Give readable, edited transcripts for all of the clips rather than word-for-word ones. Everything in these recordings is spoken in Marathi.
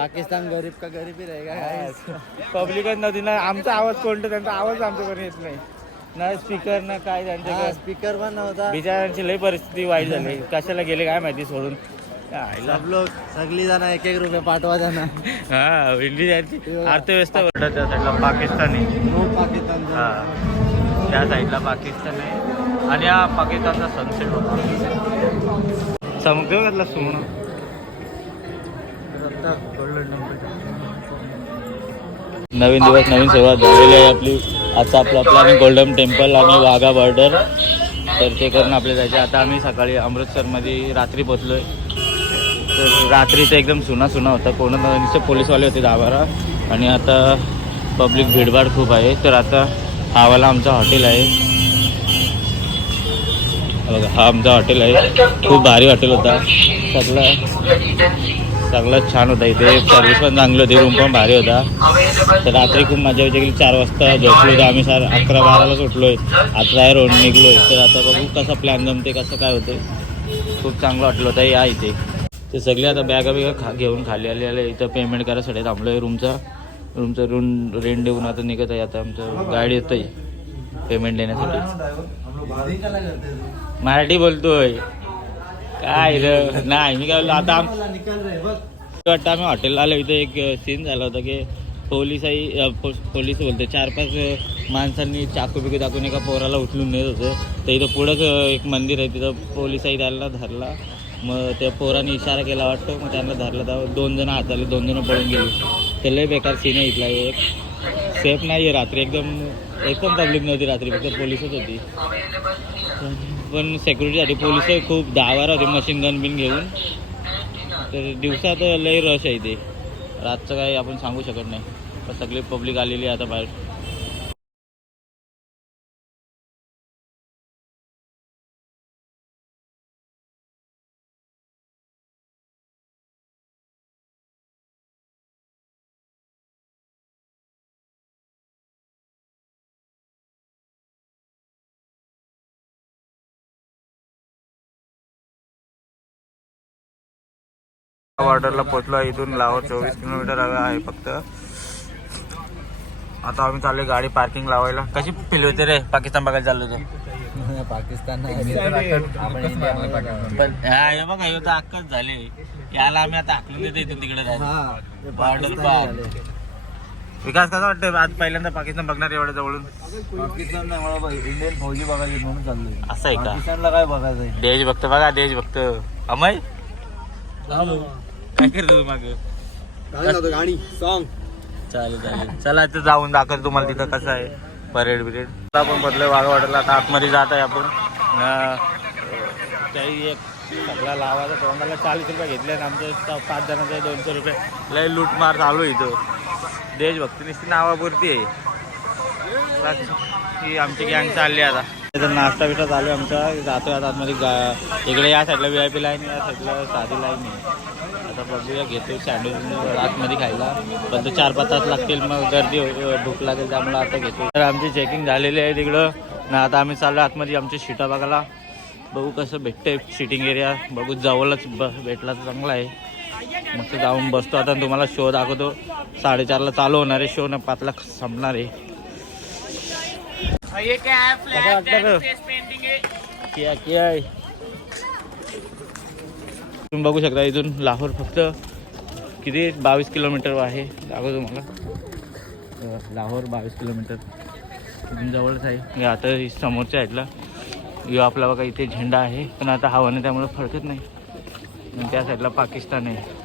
पाकिस्तान गरीब का गरीब ही रहेगा. पब्लिकच नव्हती ना, आमचा आवाज कोणता, त्यांचा आवाज आमच्याकडे येत नाही ना, स्पीकर ना काय त्यांच्याकडे. स्पीकर पण नव्हता. बिचाऱ्यांची लई परिस्थिती वाईट झाली. कशाला गेले काय माहिती सोडून. सब लोग सगळी जण 1-1 रुपये पाठवा जाणार. हा इंडियाची अर्थव्यवस्था त्या साईडला पाकिस्तानी. पाकिस्तान हा त्या साईडला पाकिस्तान आहे आणि हा पाकिस्तानचा सनसेट होता. समुद्र घातला सोनं. नवीन दिवस नवीन सुरुवात झालेली आहे आपली. आता आपलं आणि गोल्डन टेम्पल आणि वाघा बॉर्डर तर ते करून आपले जायचे. आता आम्ही सकाळी अमृतसरमध्ये रात्री पोचलोय. तर रात्रीचं एकदम सुना होता, कोण नुसते पोलीसवाले होते 10-12 आणि आता पब्लिक भीडभाड खूप आहे. तर आता हा वाला आमचा हॉटेल आहे बघा, हा आमचा हॉटेल आहे. खूप भारी हॉटेल होता, सगळं छान होता. इथे सर्विस पण चांगली होती, रूम पण भारी होता. तर रात्री खूप मजा गेली. 4 वाजता झोपलो होतो आम्ही. 11-12ला सुटलोय. आता रोड निघलोय. तर आता बघू कसा प्लॅन जमते, कसं काय होते. खूप चांगलं हॉटेल होतं या इथे. ते सगळे आता बॅगा घेऊन खाली आले. इथं पेमेंट करायसाठी थांबलो आहे. रूमचं रेंट देऊन आता निघत आहे. आता आमचं गाडी येतं आहे पेमेंट देण्यासाठी. मराठी बोलतोय काय रे. नाही मी काय आता वाटतं आम्ही हॉटेलला आलो. इथं एक सीन झाला होता की पोलीस बोलते 4-5 माणसांनी चाकू बिकू दाखवून एका पोराला उचलून नेत होतं. तर इथं पुढंच एक मंदिर आहे, तिथं पोलिसाही त्याला धरला. मग त्या पोराने इशारा केला वाटतो, मग त्यांना धरलं. तर 2 जण हात आले, 2 जण पळून गेली. तर लय बेकार सीन आहे इथला. एक सेफ नाही आहे रात्री, एकदम पब्लिक नव्हती रात्री, फक्त पोलिसच होती. पण सेक्युरिटीसाठी पोलिस खूप 10-12 होते मशीन गन बिन घेऊन. तर दिवसात लय रश आहे इथे. रातचं काही आपण सांगू शकत नाही, पण सगळी पब्लिक आलेली आहे आता बाहेर. बॉर्डरला पोहोचलो. इथून लाहोर 24 किलोमीटर आहे फक्त. आता आम्ही चाललोय गाडी पार्किंग लावायला. कशी फील होते रे पाकिस्तान बघायला चाललो होतो. पाकिस्तान पण हे बघा हे तर अक्कच झाले. याला आम्ही आता आखलून देतो इथून तिकडे बॉर्डर. विकास कसा वाटतं आज पहिल्यांदा पाकिस्तान बघणार एवढ्या जवळून. पाकिस्तान नाही मला इंडियन फौजी बघायची म्हणून चाललोय. असं आहे का. पाकिस्तानला काय बघायचंय. देशभक्त बघा देशभक्त. अमय काय करतो तू माग गाणी सॉन्ग. चालेल चला इथं जाऊन दाखवतो तुम्हाला तिथं कसं आहे परेड बिरेड. आपण बदलोय वाघा वाटरला. आता आतमध्ये जात आहे आपण. काही एक सगळा लावायचा तोंडाला 40 रुपये घेतले आणि आमच्या 5 जणांचे 200 रुपये. लय लूटमार चालू इथं. देशभक्ती नुसती नावापुरती आहे. ही आमची गँग चालली आता. नाश्ता बिष्टा चालू आहे आमचा. जातोय आता आतमध्ये. इकडे या साईडला VIP लाईन, या साईडला साधी लाईन आहे. आता बघूया घेतो सँडविच आतमध्ये खायला, पण तो 4-5 तास लागतील. मग गर्दी भूक लागेल, त्यामुळे आता घेतो. तर आमची चेकिंग झालेली आहे तिकडं ना. आता आम्ही चाललो आतमध्ये आमच्या सीटा बघायला. बघू कसं भेटतंय सिटिंग एरिया. बघू जवळच भेटला तर चांगला आहे. मस्त जाऊन बसतो आता. तुम्हाला शो दाखवतो. 4:30ला चालू होणार आहे शो ना, 5ला संपणार आहे. ये क्या है फ्लैग फेस पेंटिंग है क्या है. तुम्ही बघू शकता इथून लाहोर फक्त किती 22 किलोमीटर आहे. दाखवतो तुम्हाला. लाहोर 22 किलोमीटर इथून जवळच आहे. आता समोरच्या साईडला यो आपला बघा इथे झेंडा आहे, पण आता हवा नाही त्यामुळे फडकत नाही. आणि त्या साईडला पाकिस्तान आहे.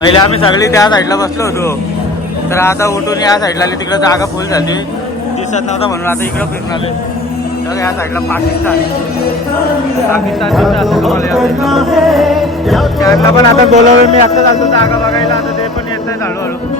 पहिले आम्ही सगळी त्या साईडला बसलो होतो. तर आता उठून या साईडला आली. तिकडे जागा फुल झाली, दिसत नव्हता म्हणून आता इकडं फिरून आले. तर या साईडला पाकिस्तान त्यांना पण आता बोलावलं. मी आता जातो जागा बघायला. आता ते पण येत आहेत हळूहळू.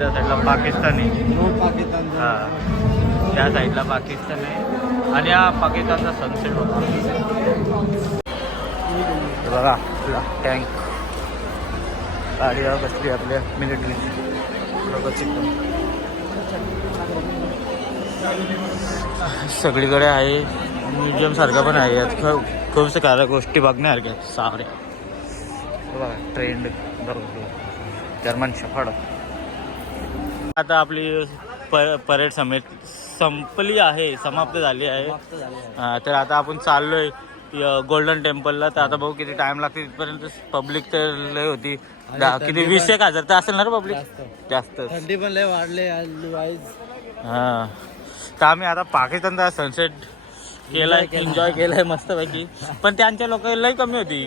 त्या साईडला पाकिस्तानी, पाकिस्तान हा त्या साईडला पाकिस्तान आहे आणि हा पाकिस्तानचा सनसेट होता. बघा आपला टँक गाडी बसली आपल्या मिलिटरी सगळीकडे आहे. म्युझियम सारखं पण आहे. यात खूप साऱ्या गोष्टी बघण्यासारख्या साऱ्या. बघा ट्रेंड जर्मन शेफर्ड. आता आपली परेड संपली आहे, समाप्त झाली आहे. तर आता आपण चाललोय गोल्डन टेम्पलला. तर आता बघू किती टाइम लागते तिथपर्यंत. पब्लिक तर लय होती, किती 20,000 तर असेल ना रे पब्लिक. जास्त थंडी पण लय वाढले. हा तर आम्ही आता पाकिस्तानचा सनसेट केलाय, एन्जॉय केलाय मस्त पैकी. पण त्यांच्या लोक लय कमी होती.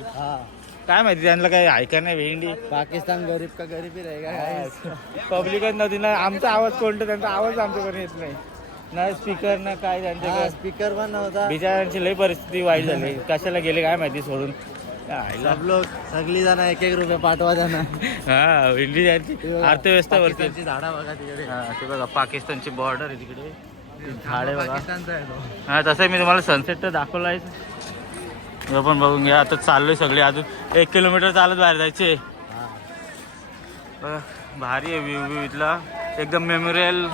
काय माहिती त्यांना काही ऐका नाही भेंडी. पाकिस्तान गरीब का गरीबी रहेगा. पब्लिकच नव्हती ना. आमचा आवाज कोणता, त्यांचा आवाज आमच्याकडे येत नाही ना. स्पीकर ना काय त्यांच्याकडे. स्पीकर पण नव्हता. बिचाऱ्यांची लई परिस्थिती वाईट झाली. कशाला गेले काय माहिती सोडून. सब लोक सगळी जण 1-1 रुपये पाठवा त्यांना. हा भेंडी त्यांची अर्थव्यवस्था वरती. झाडा बघा तिकडे. हा ते बघा पाकिस्तानची बॉर्डर आहे तिकडे. झाडे बघा. पाकिस्तानचा आहे तो. हा तसं मी तुम्हाला सनसेट तर दाखवला आहे. हे पण बघून घ्या. आता चाललोय सगळे. अजून 1 किलोमीटर चालत बाहेर जायचे. भारी आहे व्ह्यू इथला एकदम मेमोरियल.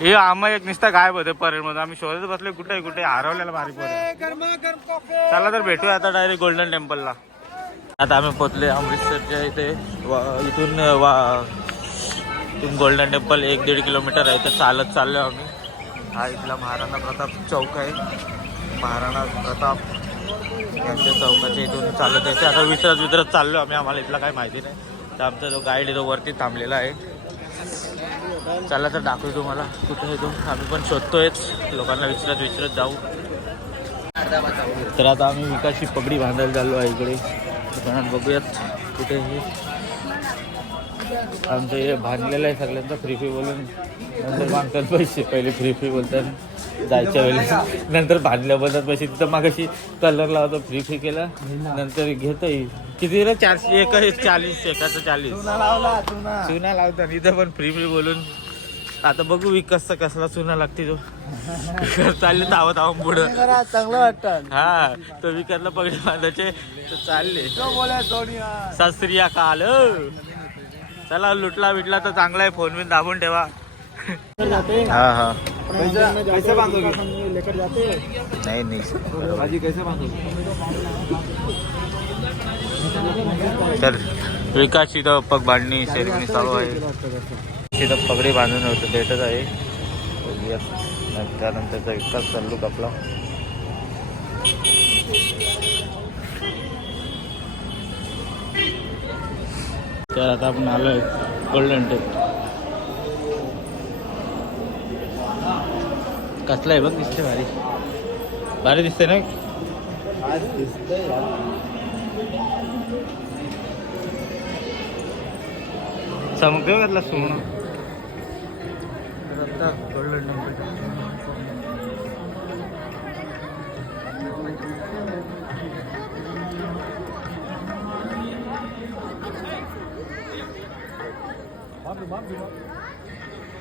हे आम्हा एक नुसता गायब होते परेड मध्ये. आम्ही शोधत बसले कुठे कुठे हरवलेला भारी पोरं. चला तर भेटूया आता डायरेक्ट गोल्डन टेम्पलला. आता आम्ही पोहोचले अमृतसरच्या इथे. इथून गोल्डन टेम्पल 1-1.5 किलोमीटर आहे. तर चालत चाललो आम्ही. हा इथला महाराणा प्रताप चौक आहे. महाराणा प्रताप यांच्या चौकाच्या इथून चालत यायचे. आता विसरत चाललो आम्ही. आम्हाला इथला काही माहिती नाही. तर आमचा जो गाईड आहे तो वरती थांबलेला आहे. चला तर दाखवू तुम्हाला कुठे आहे तो. आम्ही पण शोधतोयच, लोकांना विचारत जाऊ. तर आता आम्ही विकासची पगडी बांधायला चाललो आहे इकडे दुकानात. बघूयात कुठे हे. आमचं हे बांधलेलं आहे सगळ्यांचा फ्री बोलून. नंतर मागतात पैसे. पहिले फ्री बोलतात जायच्या वेळेस, नंतर बांधल्या बोलतात पैसे. तिथं मागाशी कलर लावतो फ्री केला. नंतर घेतोय किती रे 40 एकाचं 40 चुना लावतात. इथं पण फ्री बोलून. आता बघू विकासचा कसला चुना लागते तो. चालले धावत पुढं. चांगलं वाटतं. हा तो विकासला पगडी बांधायचे तर चालले. सत श्री अकाल. चला लुटला बिटला तर चांगला आहे. फोन बिन दाबून ठेवा. हा हा कैसे बांधोगे? नाही भाजी कैसे बांधोगे? तर विकासची तर पग बांधणी सेरेमनी चालू आहे. तिथं पगडी बांधून होतं भेटत आहे. त्यानंतरचा विकास चालू आपला. तर आता आपण आलोय गोल्डन टेम्पल. कसला आहे बघ. दिसते भारी दिसते ना. समुद्र घातला सोनं. गोल्डन टेम्पल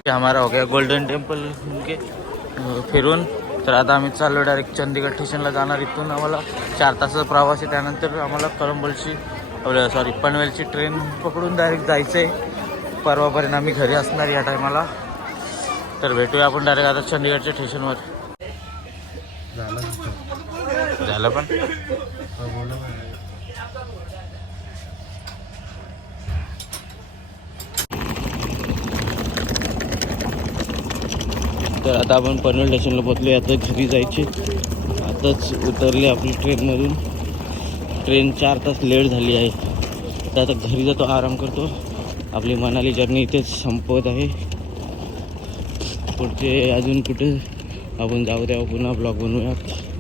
हमारा हो गया गोल्डन टेम्पल के फिरून. तर आता आम्ही चाललो डायरेक्ट चंदीगड स्टेशनला जाणार. इथून आम्हाला 4 तासाचा प्रवास आहे. त्यानंतर आम्हाला पनवेलची ट्रेन पकडून डायरेक्ट जायचं आहे. परवापर्यंत आम्ही घरी असणार या टायमाला. तर भेटूया आपण डायरेक्ट आता चंदीगडच्या स्टेशनवर. झालं पण. तर आता आपण पनवेल स्टेशनला पोहोचलो. आता घरी जायचे. आताच उतरले आपली ट्रेनमधून. ट्रेन 4 तास लेट झाली आहे. तर आता घरी जातो, आराम करतो. आपली मनाली जर्नी इथेच संपवत आहे. पुढचे अजून कुठे आपण जाऊ तेव्हा पुन्हा ब्लॉग बनवूयात.